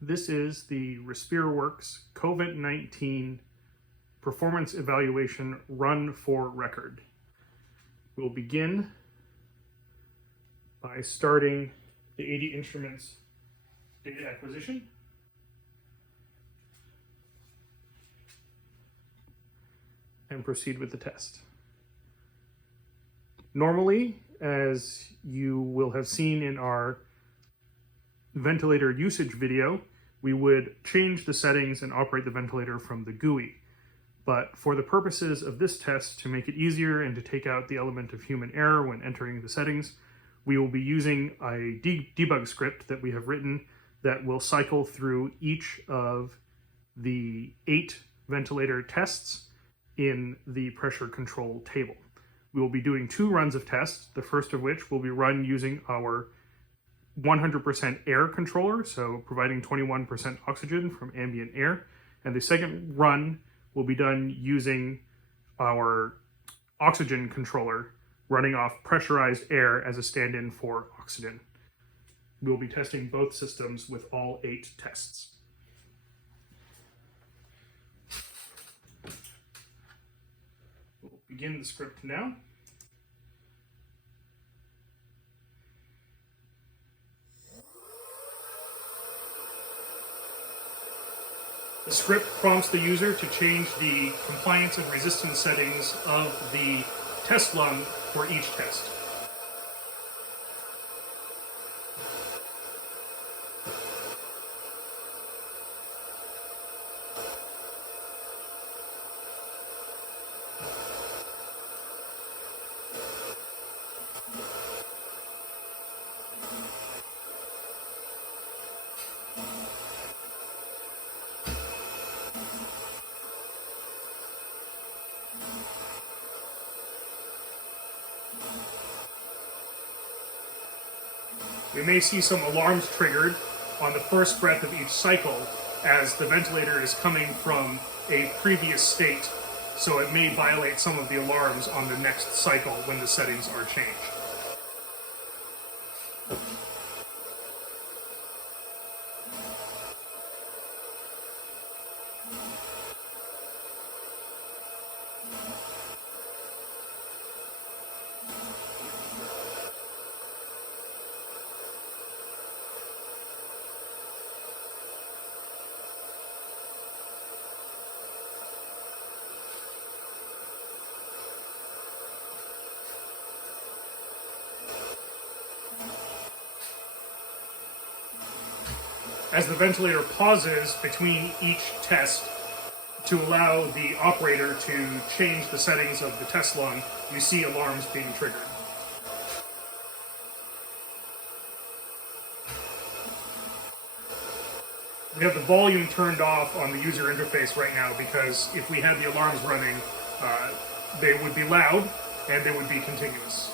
This is the RespiraWorks COVID-19 Performance Evaluation Run for Record. We'll begin by starting the 80 Instruments data acquisition. And proceed with the test. Normally, as you will have seen in our ventilator usage video, we would change the settings and operate the ventilator from the GUI. But for the purposes of this test, to make it easier and to take out the element of human error when entering the settings, we will be using a debug script that we have written that will cycle through each of the 8 ventilator tests in the pressure control table. We will be doing 2 runs of tests, the first of which will be run using our 100% air controller, so providing 21% oxygen from ambient air. And the second run will be done using our oxygen controller, running off pressurized air as a stand-in for oxygen. We will be testing both systems with all 8 tests. We'll begin the script now. The script prompts the user to change the compliance and resistance settings of the test lung for each test. We may see some alarms triggered on the first breath of each cycle as the ventilator is coming from a previous state, so it may violate some of the alarms on the next cycle when the settings are changed. As the ventilator pauses between each test to allow the operator to change the settings of the test lung, you see alarms being triggered. We have the volume turned off on the user interface right now because if we had the alarms running, they would be loud and they would be continuous.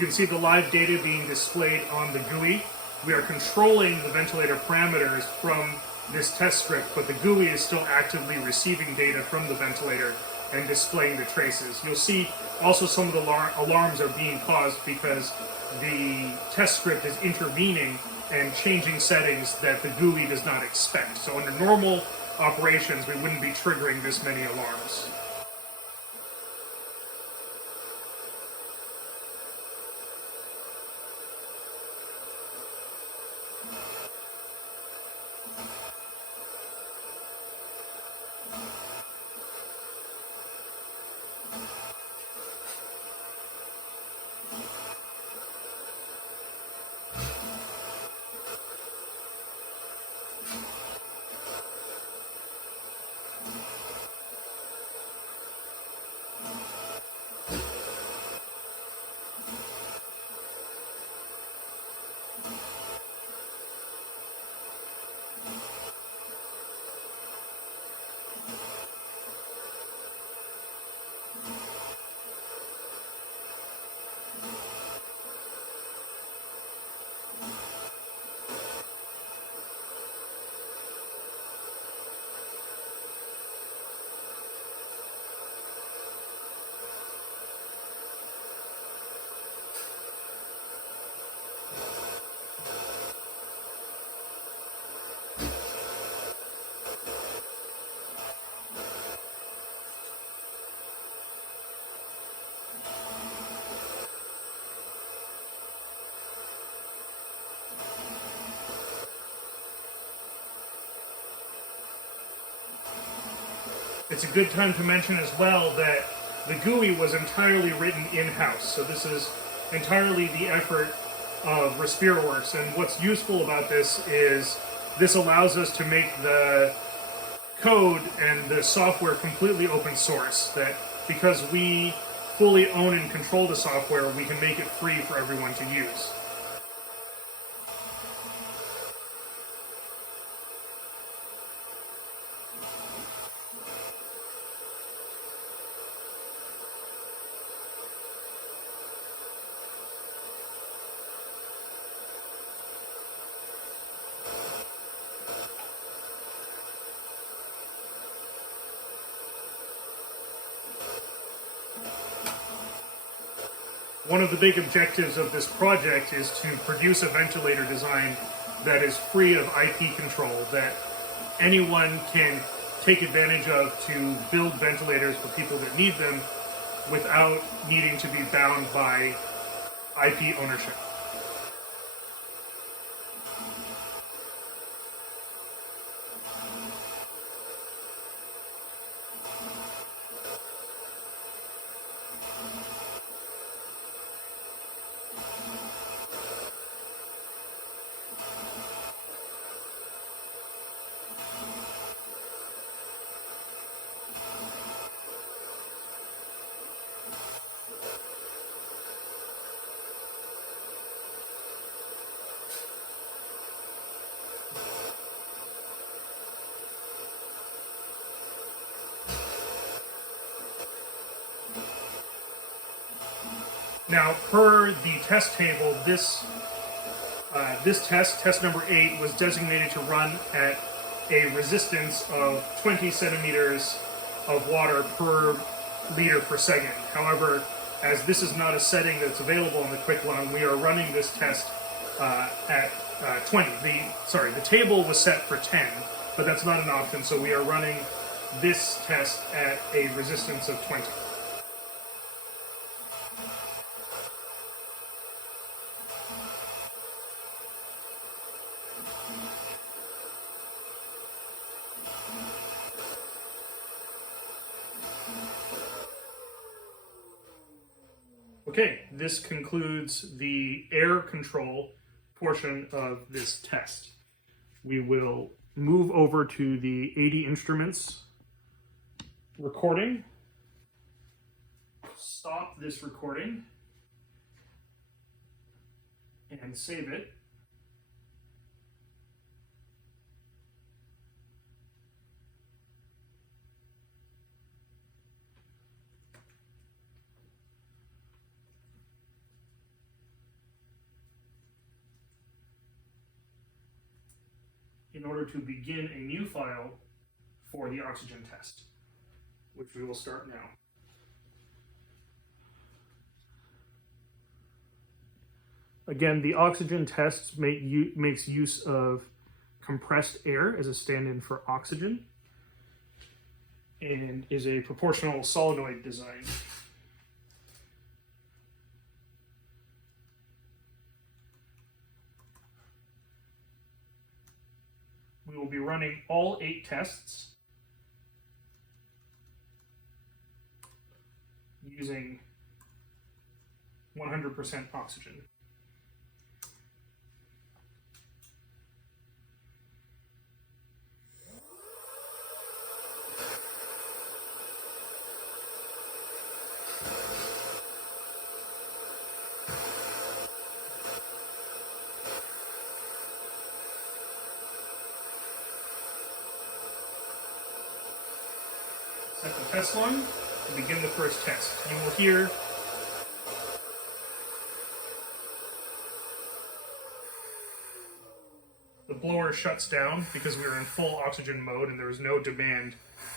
can see the live data being displayed on the GUI. We are controlling the ventilator parameters from this test script, but the GUI is still actively receiving data from the ventilator and displaying the traces. You'll see also some of the alarms are being caused because the test script is intervening and changing settings that the GUI does not expect. So under normal operations, we wouldn't be triggering this many alarms. It's a good time to mention as well that the GUI was entirely written in-house, so this is entirely the effort of RespiraWorks, and what's useful about this is this allows us to make the code and the software completely open source, that because we fully own and control the software, we can make it free for everyone to use. One of the big objectives of this project is to produce a ventilator design that is free of IP control, that anyone can take advantage of to build ventilators for people that need them without needing to be bound by IP ownership. Now, per the test table, this test number 8, was designated to run at a resistance of 20 centimeters of water per liter per second. However, as this is not a setting that's available in the quick run, we are running this test at 20. The table was set for 10, but that's not an option, so we are running this test at a resistance of 20. Okay, this concludes the air control portion of this test. We will move over to the 80 instruments recording. Stop this recording and save it. in order to begin a new file for the oxygen test, which we will start now. Again, the oxygen test makes use of compressed air as a stand-in for oxygen and is a proportional solenoid design. We will be running all 8 tests using 100% oxygen. Set the test line and begin the first test. You will hear the blower shuts down because we are in full oxygen mode and there is no demand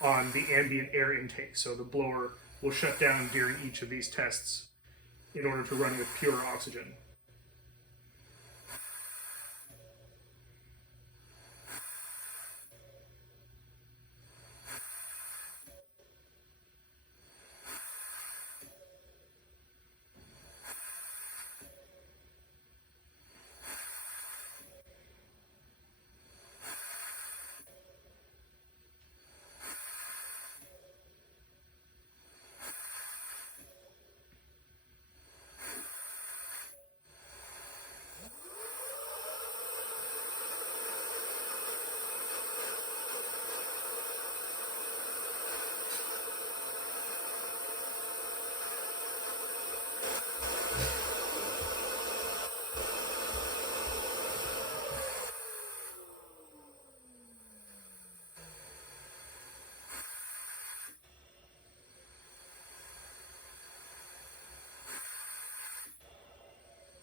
on the ambient air intake. So the blower will shut down during each of these tests in order to run with pure oxygen.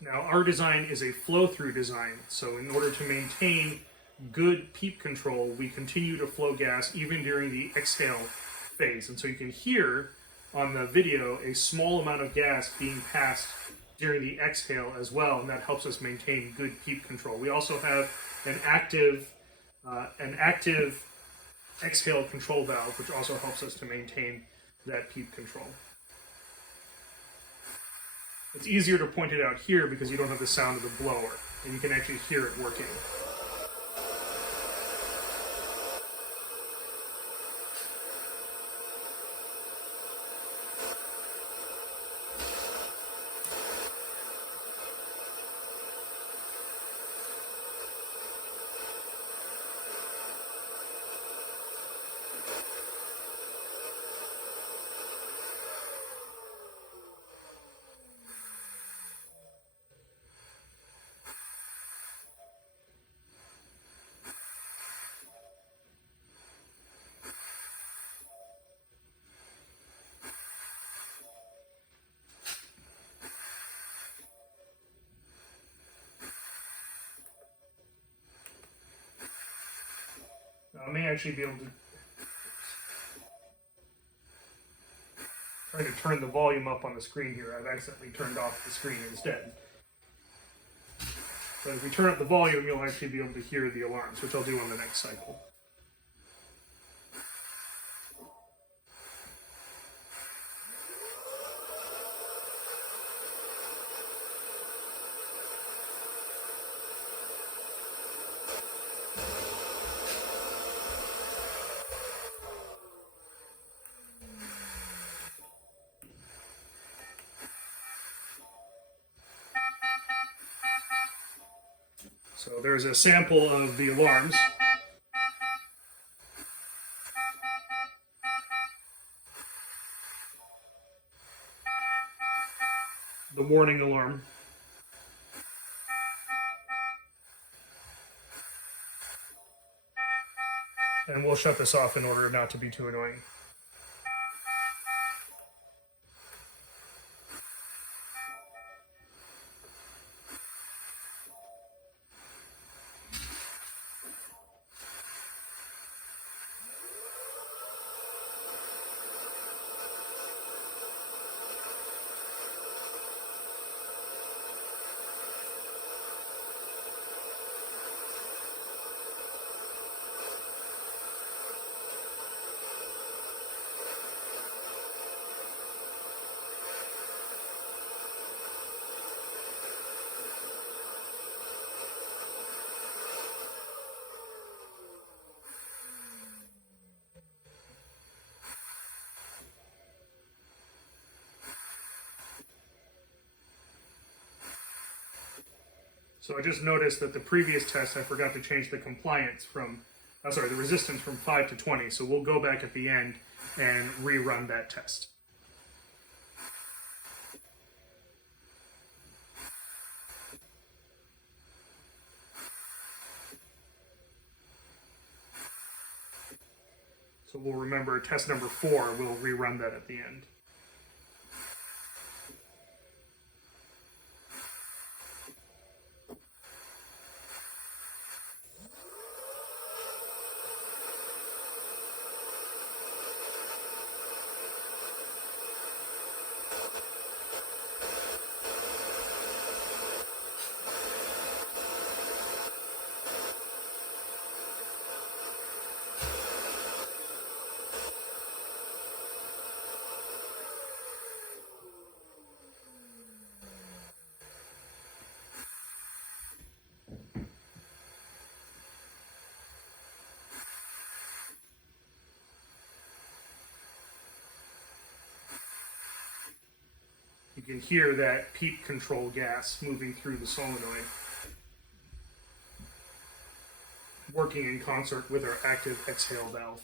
Now, our design is a flow-through design, so in order to maintain good PEEP control, we continue to flow gas even during the exhale phase. And so you can hear on the video a small amount of gas being passed during the exhale as well, and that helps us maintain good PEEP control. We also have an active exhale control valve, which also helps us to maintain that PEEP control. It's easier to point it out here because you don't have the sound of the blower, and you can actually hear it working. I may actually be able to try to turn the volume up on the screen here. I've accidentally turned off the screen instead. But if we turn up the volume, you'll actually be able to hear the alarms, which I'll do on the next cycle. So there's a sample of the alarms. The warning alarm. And we'll shut this off in order not to be too annoying. So I just noticed that the previous test, I forgot to change the compliance from, the resistance from 5 to 20. So we'll go back at the end and rerun that test. So we'll remember test number 4, we'll rerun that at the end. You can hear that PEEP control gas moving through the solenoid, working in concert with our active exhale valve.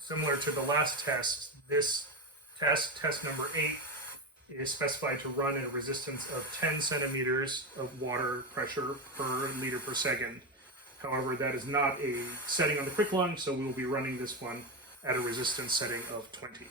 Similar to the last test, this test number 8, is specified to run at a resistance of 10 centimeters of water pressure per liter per second. However, that is not a setting on the quicklung, so we will be running this one at a resistance setting of 20.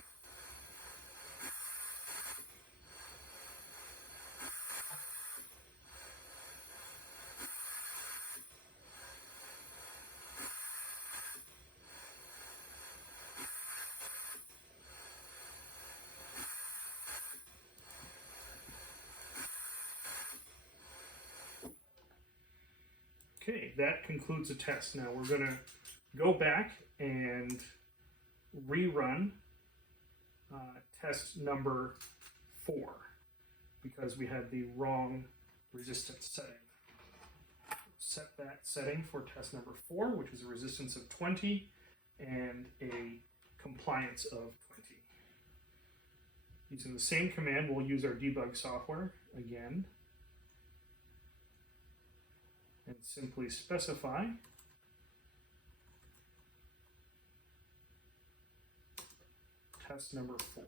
Okay, that concludes the test. Now we're going to go back and rerun test number 4 because we had the wrong resistance setting. Set that setting for test number 4, which is a resistance of 20 and a compliance of 20. Using the same command, we'll use our debug software again. And simply specify test number 4.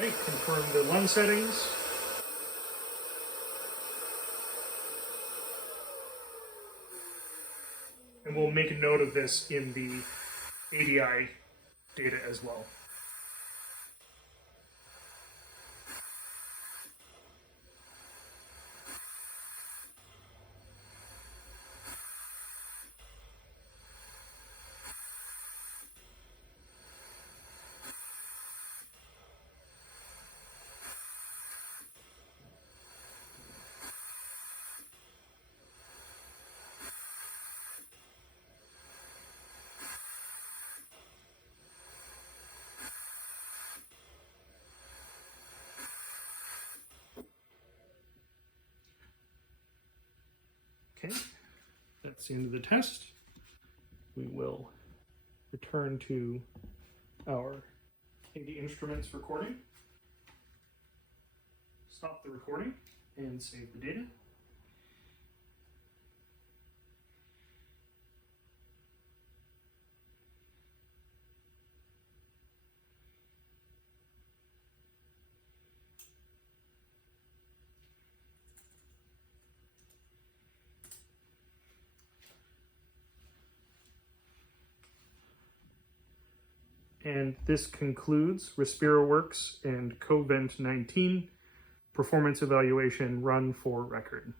Okay, confirm the lung settings. And we'll make a note of this in the ADI data as well. Okay, that's the end of the test. We will return to our AD Instruments recording, stop the recording, and save the data. And this concludes RespiroWorks and Covent 19 performance evaluation run for record.